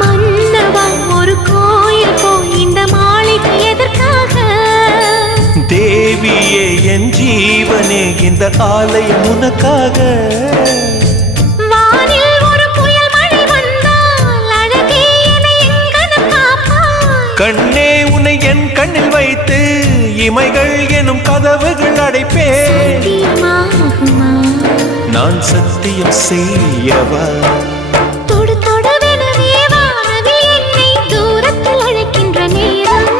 மன்னவா ஒரு கோயில் போய் இந்த மாளிகை எதற்காக? தேவியே என் ஜீவனே இந்த ஆலயம் உனக்காக. வானில் ஒரு புயல் மழை வந்தால் அழகே என்னை எங்கனம் காப்பாய். கண்ணே உன்னை என் கண்ணில் வைத்து இமைகள் எனும் கதவுகள் அடைப்பேன். சத்தியமாகுமா? நான் சத்தியம் செய்யவா? தொடு தொடுவெனவே வானவில் என்னை தூரத்தில் அழைக்கின்ற நேரம்.